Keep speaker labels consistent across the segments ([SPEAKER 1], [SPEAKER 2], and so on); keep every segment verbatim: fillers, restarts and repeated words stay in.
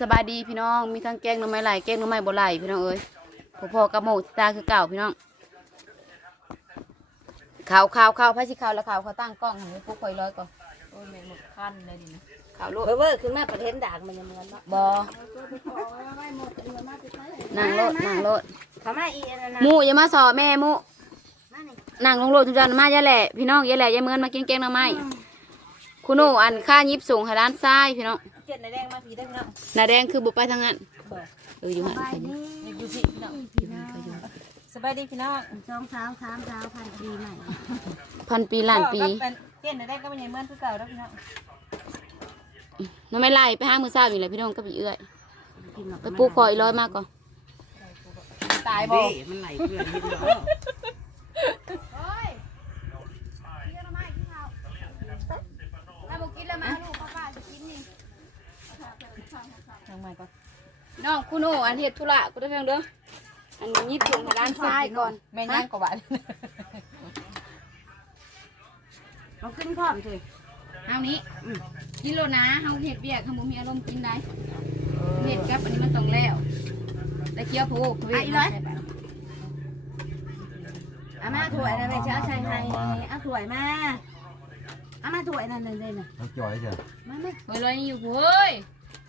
[SPEAKER 1] สบายดีพี่น้องมีทั้งแกงหน่อไม้ไหลแกงหน่อไม้บ่ไหลพี่น้องเอ้ยพอๆกับหมูตาคือเก่าพี่น้องข่าวข่าวข่าวพระสิข่าวแล้วข่าวเขาตั้งกล้องให้พวกคอยร้อยก่อนโอ้ยแม่หมดขั้นเลยดินะข่าวโลด
[SPEAKER 2] เวอร์ขึ้นมาประเทศด่างมันยังเหมือนเนาะ
[SPEAKER 1] บ่นั่งโลดนั่งโลด
[SPEAKER 2] ทำไมอีอันนั้น
[SPEAKER 1] หมูอย่ามาสอแม่หมูนั่งลงโลดทุกท่านมาอย่าแหละพี่น้องอย่าแหละอย่าเมือนมากินแกงหน่อไม้คุณหนูอันค่ายิบส่งให้ร้านทรายพี่น้อง
[SPEAKER 2] เจ็ดนายแดงมาผีได้พี่น้อง
[SPEAKER 1] นายแดงคือบุปผาทางนั้นเอออยู่หันไปนี่
[SPEAKER 2] อยู่พี่พี่น้องสบายดีพี่น้องสองเท้าสามเท้าพันปีใหม่
[SPEAKER 1] พันปีล้านปี
[SPEAKER 2] เจ็ดนายแดงก็เป็นยังเหมือนคือเก่าแล้วพี่น้อง
[SPEAKER 1] น้ำไม่ไล่ไปห้ามือเศร้าอยู่เลยพี่น้องก็ไปเอื้อยไปปลูกคอยร้อยมากก่อน
[SPEAKER 2] ตายบ่
[SPEAKER 3] มันไหลเพื่อนที่เนาะ
[SPEAKER 1] น้องคุณโออันเฮ็ดธุระกูได้เพียงเด้ออันนี้ถึงร้านทรายก่อน
[SPEAKER 2] แม่ย่างกว่าเราขึ้นพร้อมเลย
[SPEAKER 1] เอานี้กินโลนะเฮาเฮ็ดเบียกเฮาบ่มีอารมณ์กินได้เฮ็ดกับอันนี้มันต้องแล้วแต่เคี้ยวโผล่
[SPEAKER 2] ไอ้เลยอามาถ้วยนั่นเลยช้าชายไทยเอาถ้วยมาอามาถ้วยนั่นเลยเลยน่ะ
[SPEAKER 3] เราจ่อยใช่
[SPEAKER 2] มาไม่
[SPEAKER 1] เฮ้ยเลยอยู่เฮ้ย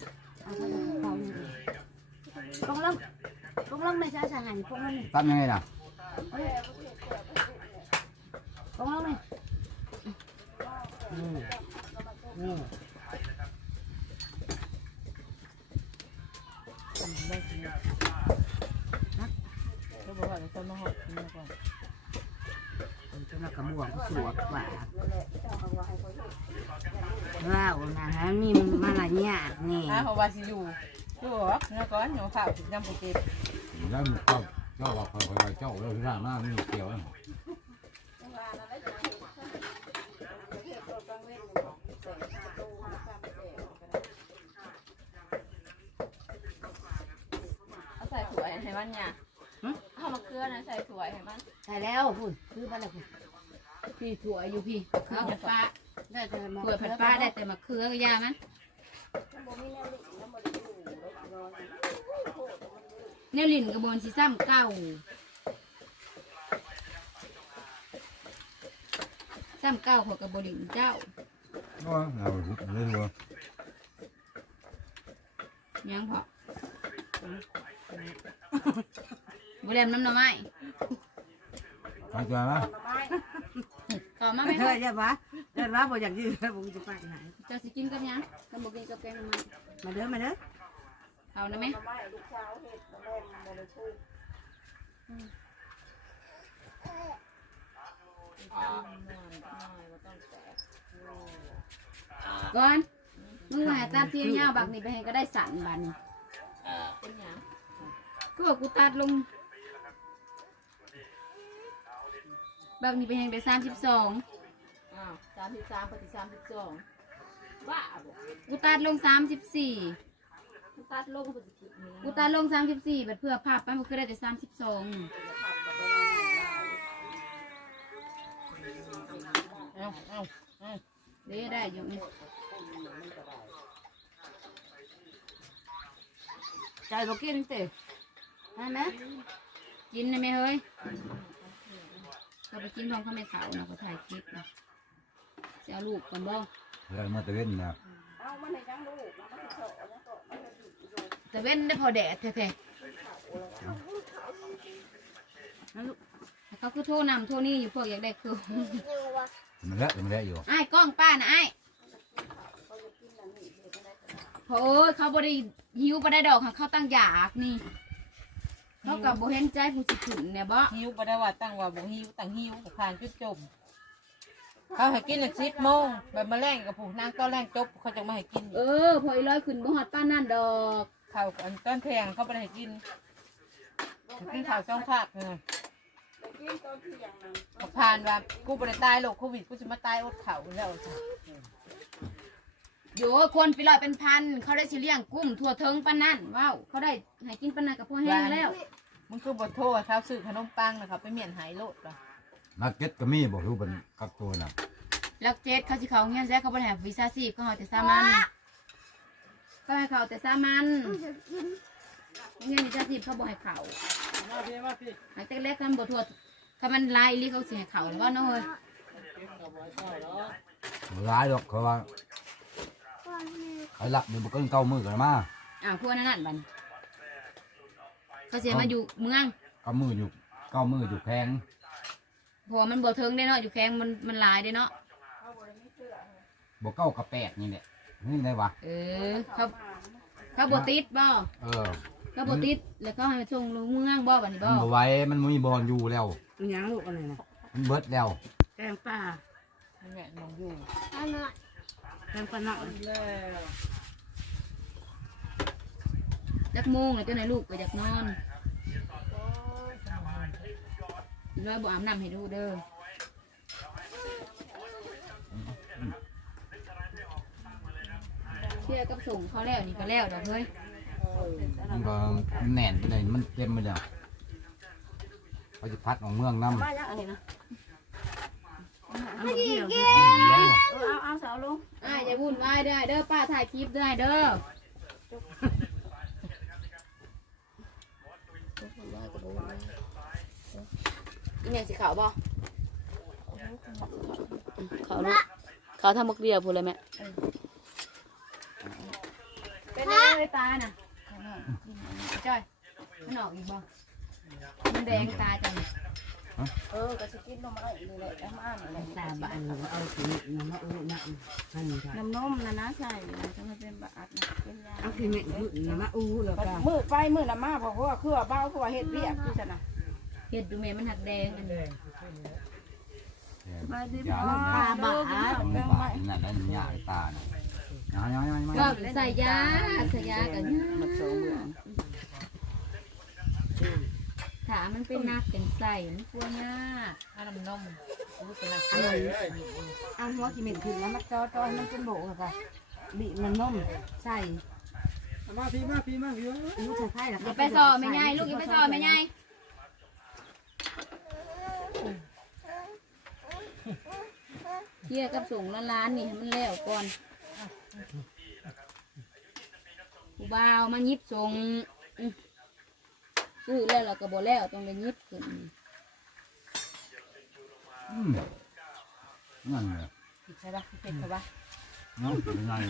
[SPEAKER 2] ปงลงปงลงไม่ช้าชายไทยปงลง
[SPEAKER 3] ตั้มยังไงล่ะ
[SPEAKER 2] ปงลงเลยก็บอกว่าจะมาหอดกินก่อนจะมากระบวงสวดกว่าว้าวนะฮะมีมาหลายอย่างนี่ฮะเขาว่าสิอยู่อยู่หรอเนื้อก้อนหนูข่าวถึงน้ำปูเก็บ
[SPEAKER 3] แล้วมันก็เจ้าว่าคอยๆเจ้าเลยที่หน้าหน้ามีเกี่ยว
[SPEAKER 1] เอาใส่ถั่วให้มันเนี่ยเอามาเกลือนะใส่ถั่วให้มัน
[SPEAKER 2] ใส่แล้วพุ่นคือบ้านอะไรพุ่น
[SPEAKER 1] พี่ถั่วอยู่พี่เกลือผัดปลาได้แต่ถั่วผัดปลาได้แต่มะเขือยามันแนวลิ้นกระบวนสีซ้ำเก้าซ้ำเก้าของกระบวนลิ้นเจ้า
[SPEAKER 3] อ๋อเราเรื่อย
[SPEAKER 1] ๆยังพอบุเรมน้ำหน่อไม้
[SPEAKER 3] ไปจ้าละ
[SPEAKER 1] ขอมาไหม
[SPEAKER 2] เฮ้ยอย่าบ้าอย่าบ้าบอกอยากยืนแล้วผมจะไปไหน
[SPEAKER 1] เจ้าสิกินกับยังกับบุกินกับแกงหน่อไม้
[SPEAKER 2] มาเด้อมาเด้อ
[SPEAKER 1] เอานะไหมก่อนมึงมาตัดเทียนยาวบักนี่ไปให้ก็ได้สั่นบันก็บอกกูตัดลงบักนี่ไปให้ได้สามสิบสองอ้าวสามสิบสามปฏิสามสิบสองบ้ากูตัดลงสามสิบสี่กูตัดลงกูตัดลงสามสิบสี่แบบเพื่อภาพไปมันคือได้แต่สามสิบสองเอาเอาเอาเดี๋ยวได้อยู่นี่
[SPEAKER 2] ใจบอกกินเตะได้ไหม
[SPEAKER 1] กินได้ไหมเฮ้ยเราไปกินพร้อมข้าวแม่ขาวนะเขาถ่ายคลิปนะจะเอาลูกก่อนบ่
[SPEAKER 3] เรามาตะเวนนะ
[SPEAKER 1] ตะเว้นได้พอแดดแท้ๆเขาคือโทษนำโทษนี่อยู่พวกอยากได้คือ
[SPEAKER 3] มันละมันละอยู่
[SPEAKER 1] ไอ้กล้องป้านะไอ้โอ้ยเขาบริหิวไปได้ดอกค่ะเขาตั้งอยากนี่เขากับโบเห็นใจผู้สิขุนเนี่ยบ่
[SPEAKER 2] หิวไปได้ว่าตั้งว่าบ่หิวตั้งหิวผ่านจุดจมเขาให้กินสิบโมงแบบมาแรงกับผู้นางก็แรงจบเขาจะมาให้กิน
[SPEAKER 1] เออพออีร้อยขึ้นบ่ฮอดป้านั่นดอก
[SPEAKER 2] เขาอันต้นแพงเขาไปให้กินกินข้าวจ้องภาคเลยผ่านว่ากูไปตายโรคโควิดกูจะมาตายอดเข่าแล้ว
[SPEAKER 1] โยคนไปลอยเป็นพันเขาได้สิเลี้ยงกุ้งทั่วเทิงป้านั่นว้าวเขาได้ให้กินป้านั่นกับพ่อแห้งแล้ว
[SPEAKER 2] มึงคือบทโทษเขาซื้อขนมปังนะครับไปเมียนหายโลดเหรอ
[SPEAKER 3] นักเก็ตก็มีบอกรู้เป็นกักตัวน่ะ
[SPEAKER 1] แล้วเจ็ดเขาสิเขาเงี้ยแซ่เขาบริหารวีซ่าซีเขาเอาแต่สามันก็ให้เขาแต่สามันเงี้ยนี่จะสิบเขาบอกให้เขาหลังจากแรกกันบททวดถ้ามันลายลีเขาเสียเขาแล้วก็น้อย
[SPEAKER 3] ร้ายหรอกเขาว่าเขาหลับเดี๋ยวมันก็เก้ามือกันมา
[SPEAKER 1] อ้าวพวกนั้นนั่นบันเขาเสียมาอยู่เมือง
[SPEAKER 3] เก้ามืออยู่เก้ามืออยู่แข้ง
[SPEAKER 1] เพราะมันบ่เทิงได้เนาะอยู่แข้งมันมันลายได้เนาะ
[SPEAKER 3] บ่เก้ากับแปดนี่แหละนี่ได้วะ
[SPEAKER 1] เออเขาเขาบ่ติดบ่
[SPEAKER 3] เออ
[SPEAKER 1] เขาบ่ติดแล้วเขาให้ส่งลงเมืองบ่บัดนี้
[SPEAKER 3] มั
[SPEAKER 1] บ่
[SPEAKER 3] นบ่ไหว้มันมีบอลอยู่แล้ว
[SPEAKER 4] มันยังลูกอะไรนะ
[SPEAKER 3] มันเบิดแล้ว
[SPEAKER 4] แกงป่า
[SPEAKER 2] แม่มองอยู่
[SPEAKER 4] แกงปลาหนัก
[SPEAKER 1] จักโมงแล้วเจ้าไหนลูกไปจากนอนอีร้อยบ่อาบน้ำให้ดูเด้อเชื่อกับส่งเขาแล้วนี่ก็แล้วเด้อเฮ้ย
[SPEAKER 3] มันก็แน่นไปเลยมันเต็มไปแล้วเขาจะพัดของเมืองน้ำ
[SPEAKER 4] ป้ายังอันนี้นะ
[SPEAKER 3] เลี้ยง
[SPEAKER 4] เออเอาเอาเสาลง
[SPEAKER 1] อ่าอย่าวุ่นวายเด้อเด้อป้าถ่ายคลิปได้เด้อนี่ไงสิขาวบ่ขาวลูกขาวทำมักเดียวพูดเลยแม่เป็นอะไรเลยตาน่ะจ้อยมันออกอีกบ่มันแดงตาจัง
[SPEAKER 4] เออก็จะกินนมอะไรนี่แหละน้ำอ้ามอะไร
[SPEAKER 5] ตาบ้านเอาสีน้ำมะอูน้ำนั่นค่ะ
[SPEAKER 4] น้ำนมนะนะใช่นะจะมาเป็นบาดนะเป็นยา
[SPEAKER 5] เอาสีเม็ดน้ำมะอูแล้วก็
[SPEAKER 4] มืดไปมืดละมาเพราะว่าคือว่าเบ้าคือว่าเฮ็ดเรียกที่จะนะ
[SPEAKER 1] เห็ดดูแม่มันหักแดงอันนี้
[SPEAKER 4] มาดิ
[SPEAKER 3] ยา
[SPEAKER 4] บ้า
[SPEAKER 3] ตา
[SPEAKER 4] บ้า
[SPEAKER 3] ทำในป่านี่นั่นแล้วยาตาเนี่ยยายายายา
[SPEAKER 1] ก็ใส่ยาใส่ยากันมาสองเมืองถามมันเป็นนักเป็นใส่มันกลัวยา
[SPEAKER 2] ถ้าน้ำนมรู้สึกหนัก
[SPEAKER 5] อะไรเอาหัวสีเม็ดขึ้นแล้วมันจอจอมันเป็นโบกค่ะบีมันนุ่มใส่มาพี่มาพี่มาพี่ลูกใส่ไข่หรอ
[SPEAKER 1] อย่าไปสอไม่ไงลูกอย่าไปสอไม่ไงเที่ยกับส่งล้านๆนี่ให้มันแล้วก่อนผู้บ่าวมายิบส่งซื้อแล้วเราก็บ่แล้วต้องเลยยิบขึ้น
[SPEAKER 3] อืมนั่นเลย
[SPEAKER 2] ใช่ปะเผ็ดใช่ปะ
[SPEAKER 3] เนาะเป็นไง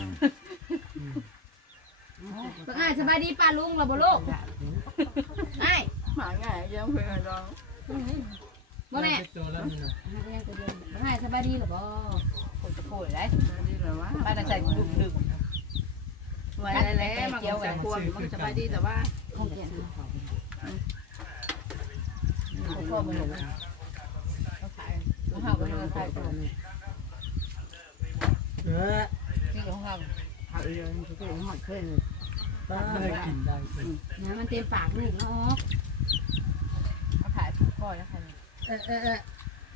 [SPEAKER 1] บักอ้ายสบายดีป้าลุงเราบ่ลูกไอ้
[SPEAKER 4] หมาง่ายยังเพื่อนเรา
[SPEAKER 1] บ่แม่บักอ้ายสบายดีหรือบ่
[SPEAKER 2] โคตรโคตรเลย
[SPEAKER 4] ดีเลยว่า
[SPEAKER 2] บ้านใส่ดึกดึก
[SPEAKER 4] ไว้แล้วมันก็ใส่ควรมันสบายดีแต่ว่า
[SPEAKER 1] คงเห็น
[SPEAKER 2] พ่อมันหลงเขาขายเขาห้าวกันเลยขายตัว
[SPEAKER 5] เออ
[SPEAKER 2] ที่ของห้าว
[SPEAKER 5] เอาอีกเลยมันจะเป็นหอดขึ้นป้าไม่กินได้
[SPEAKER 1] นะมันเต็มปากลูกเนาะ
[SPEAKER 2] เขาขายถูกพ่อแล้วค่ะ
[SPEAKER 5] เออเออเออ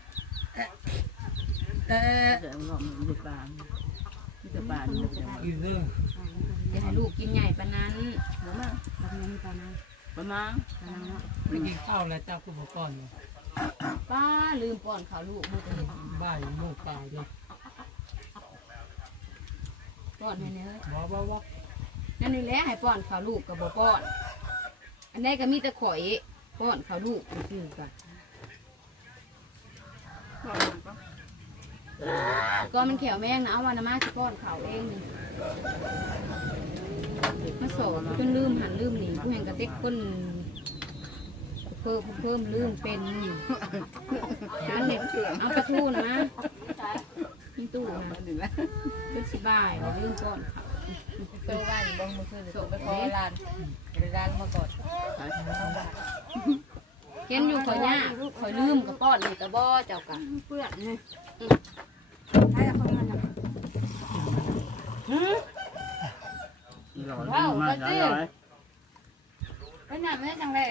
[SPEAKER 5] เออ
[SPEAKER 4] เดี๋ยวเรามีปลามีแต่ปลาเนี่ย
[SPEAKER 5] กินเรื่อง
[SPEAKER 1] จะให้ลูกกินใหญ่ปานนั้น
[SPEAKER 4] ประมาณ
[SPEAKER 5] ทำยังไงตอนนั้น
[SPEAKER 4] ประมาณ
[SPEAKER 5] ตอนนั้นเนาะ
[SPEAKER 6] ไม่กินข้าวแล้วเจ้าคุณบอกก่อนเนี่ย
[SPEAKER 1] ป้าลืมป้อนข้าวลูกบ่ได้
[SPEAKER 6] บ่ายโมกปลายเลย
[SPEAKER 1] ป้อนให้เนี่ยเฮ้ย
[SPEAKER 6] บอกว่าว่า
[SPEAKER 1] นั่นนี่แหละให้ป้อนข้าวลูกก็บ่ป้อน อันนี้ก็มีแต่ข่อยป้อนข้าวลูกซื่อๆกัน ก็มันแขวแมงนะเอาวันมาสิป้อนเขาเองนี่มาสอนจนลืมหันลืมหนีผู้แห่งกระเต็กคนเพิ่มเพิ่มลืมเป็นอันเด็กเอากระทู้นะนี่ตู้นะเป็นสิบายลืมป้อนเขา
[SPEAKER 2] ตัวบ้านบ้องมือคือส่งไปคอร้านร้านมาก่อน
[SPEAKER 1] เห็นอยู่ข่อยเนี่ยข่อยลืมกับป้อนนี่กระบ่เจ้ากัน
[SPEAKER 5] เปื้อนไงใช่ของมันนะ
[SPEAKER 1] ว้าวกระจิ้วไปหนักไม่ได้จังเลย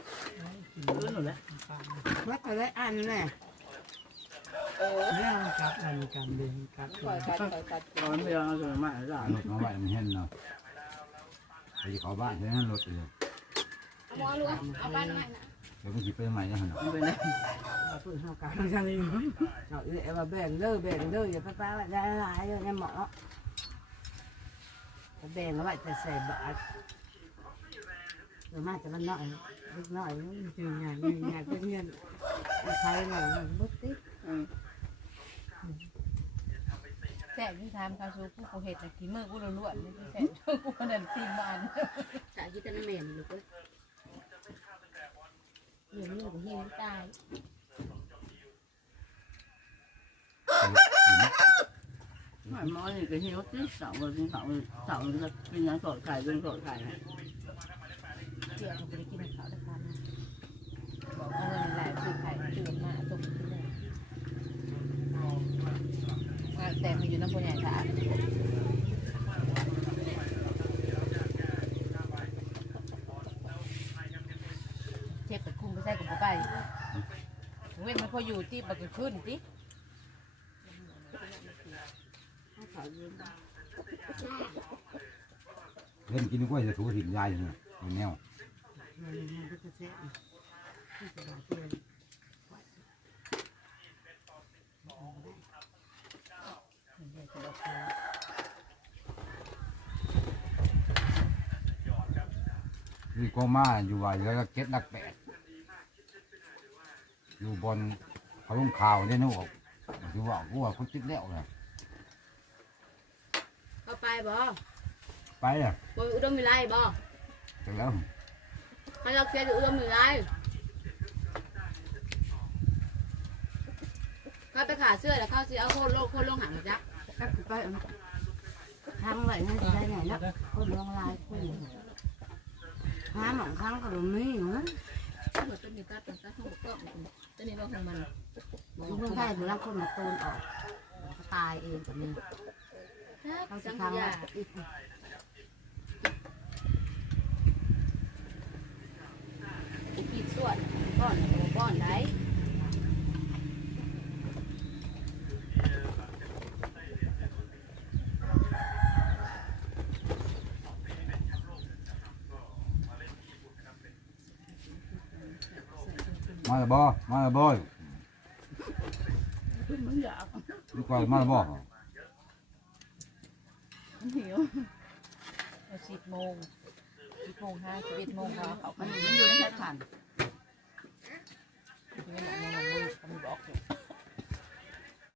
[SPEAKER 5] วัดแต่ได้อ่านนี่แหละ
[SPEAKER 6] เรื่องการอันการเดินการ
[SPEAKER 2] ปล่อยกัดปล่อยกัด
[SPEAKER 4] ตอนเดียวเราจะมาหลาน
[SPEAKER 3] รถมาไหวมันเห็นเนาะไปเขาบ้านใช่ไหมรถเลย
[SPEAKER 1] เอาหมอลูกเอาบ้านใหม่นะ
[SPEAKER 3] เดี๋ยวมันจิไปใหม่นะฮะ
[SPEAKER 4] ไปไหน
[SPEAKER 5] เราพูดเท่ากันทางนี้เราเอะว่าแบ่งเด้อแบ่งเด้ออย่าไปป้าได้หลายเลยเนี่ยหมอผมแบ่งแล้วไว้จะใส่บาตรเดี๋ยวมาจะมันน้อยเล็กน้อยมันจืดใหญ่ใหญ่ก็เงี้ยใช้หน่อยมันบุตติ
[SPEAKER 2] แซ่บที่ทำข้าวซุปผู้เห็ดนะกินเมื่อกูล้วนๆนี่แซ่บช่วยกูคนนั้นซีมัน
[SPEAKER 1] สากิตนาแม่นลูกเอ้ยเดี๋ยวนี้ก็เฮียนตาย
[SPEAKER 4] หอยมอนี่ก็หิวที่เสาร์ที่เสาร์เสาร์ก็เป็นยังสดไข่เป็นสดไข่
[SPEAKER 2] เชื่อเขาไปกินข้าวได้พันบอกเอาเงินหลายคือไข่ตื่นมาตกที่นี่มาแต่มาอยู่น้ำพุใหญ่ค่ะเจ็บกับคุ้มไปใส่กับไปเว้นมันพออยู่ที่บักขึ้นที่
[SPEAKER 3] เล่นกินกล้วยจะถูถิ่นยายเนี่ยแนว
[SPEAKER 5] มันมันก็จะแซ่บที่สบายเลย
[SPEAKER 3] นี่ก็มาอยู่ว่าแล้วก็เก็ตลักแปดอยู่บนเขาลงข่าวเนี่ยนึกออกคือว่ากูว่าเขาจิตแล้วนะ
[SPEAKER 1] เข้าไปบ่
[SPEAKER 3] ไปอ่ะ
[SPEAKER 1] บ่อุดมวิไลบ่
[SPEAKER 3] เสร็จแล้ว
[SPEAKER 1] ให้เราเคลียร์อยู่อุดมวิไลเขาไปขาเสื้อแล้วเขาสิเอาโคตรโลกโคตรลงหางจ้ะ
[SPEAKER 5] ก็คือไปทางไหนนั่นจะได้ไงนะคนลองลายคนหาหมองครั้งก็รู้นี่เนาะ
[SPEAKER 1] เหมือนเป็นมีตาเป็นตาข้างบกก็ตัวนี้เราของมัน
[SPEAKER 5] อยู่เมืองไทยถึงรับคนมาตูนออกตายเองกับมีเขา
[SPEAKER 1] สั
[SPEAKER 5] จะ
[SPEAKER 1] ง
[SPEAKER 5] ทำ
[SPEAKER 1] ยา
[SPEAKER 5] อีก
[SPEAKER 1] ขีดส่วนก้อนก้อนได้
[SPEAKER 3] มาแล้วบ่มาแล้วบ่
[SPEAKER 4] มันอยาก
[SPEAKER 3] ดีกว่ามาแล้วบ่
[SPEAKER 4] หิว
[SPEAKER 2] สิบโมงสิบโมงห้าสิบเอ็ดโมงเขาเขา
[SPEAKER 4] มันมันอยู่ในแค่ผ่าน
[SPEAKER 2] ไม่หลังในมือเขาบอกอยู่